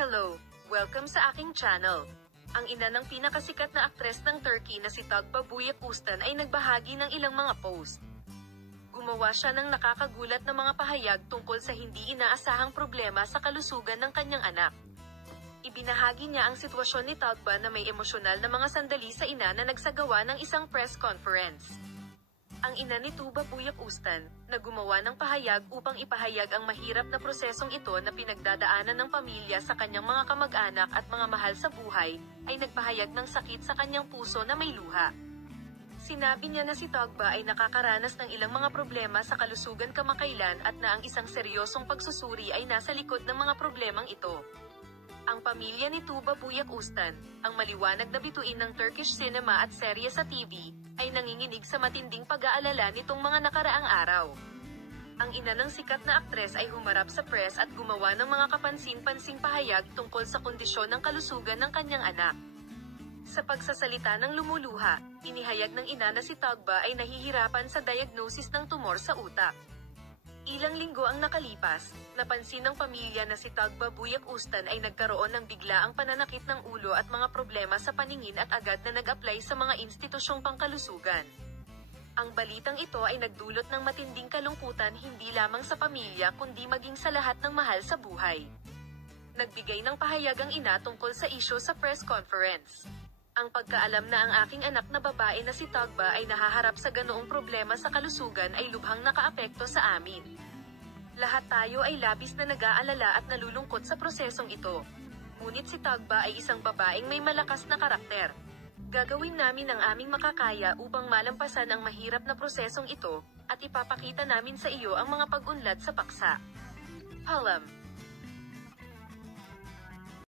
Hello! Welcome sa aking channel. Ang ina ng pinakasikat na aktres ng Turkey na si Tuğba Büyüküstün ay nagbahagi ng ilang mga post. Gumawa siya ng nakakagulat na mga pahayag tungkol sa hindi inaasahang problema sa kalusugan ng kanyang anak. Ibinahagi niya ang sitwasyon ni Tuğba na may emosyonal na mga sandali sa ina na nagsagawa ng isang press conference. Ang ina ni Tuğba Büyüküstün, na gumawa ng pahayag upang ipahayag ang mahirap na prosesong ito na pinagdadaanan ng pamilya sa kanyang mga kamag-anak at mga mahal sa buhay, ay nagpahayag ng sakit sa kanyang puso na may luha. Sinabi niya na si Tuğba ay nakakaranas ng ilang mga problema sa kalusugan kamakailan at na ang isang seryosong pagsusuri ay nasa likod ng mga problemang ito. Ang pamilya ni Tuğba Büyüküstün, ang maliwanag na bituin ng Turkish cinema at serye sa TV, ay nanginginig sa matinding pag-aalala nitong mga nakaraang araw. Ang ina ng sikat na aktres ay humarap sa press at gumawa ng mga kapansin-pansing pahayag tungkol sa kondisyon ng kalusugan ng kanyang anak. Sa pagsasalita ng lumuluha, inihayag ng ina na si Tuğba ay nahihirapan sa diagnosis ng tumor sa utak. Ilang linggo ang nakalipas, napansin ng pamilya na si Tuğba Büyüküstün ay nagkaroon ng biglaang pananakit ng ulo at mga problema sa paningin at agad na nag-apply sa mga institusyong pangkalusugan. Ang balitang ito ay nagdulot ng matinding kalungkutan hindi lamang sa pamilya kundi maging sa lahat ng mahal sa buhay. Nagbigay ng pahayag ang ina tungkol sa isyu sa press conference. Ang pagkaalam na ang aking anak na babae na si Tuğba ay nahaharap sa ganoong problema sa kalusugan ay lubhang nakaapekto sa amin. Lahat tayo ay labis na nag-aalala at nalulungkot sa prosesong ito. Ngunit si Tuğba ay isang babaeng may malakas na karakter. Gagawin namin ang aming makakaya upang malampasan ang mahirap na prosesong ito, at ipapakita namin sa iyo ang mga pag-unlad sa paksa. Paalam.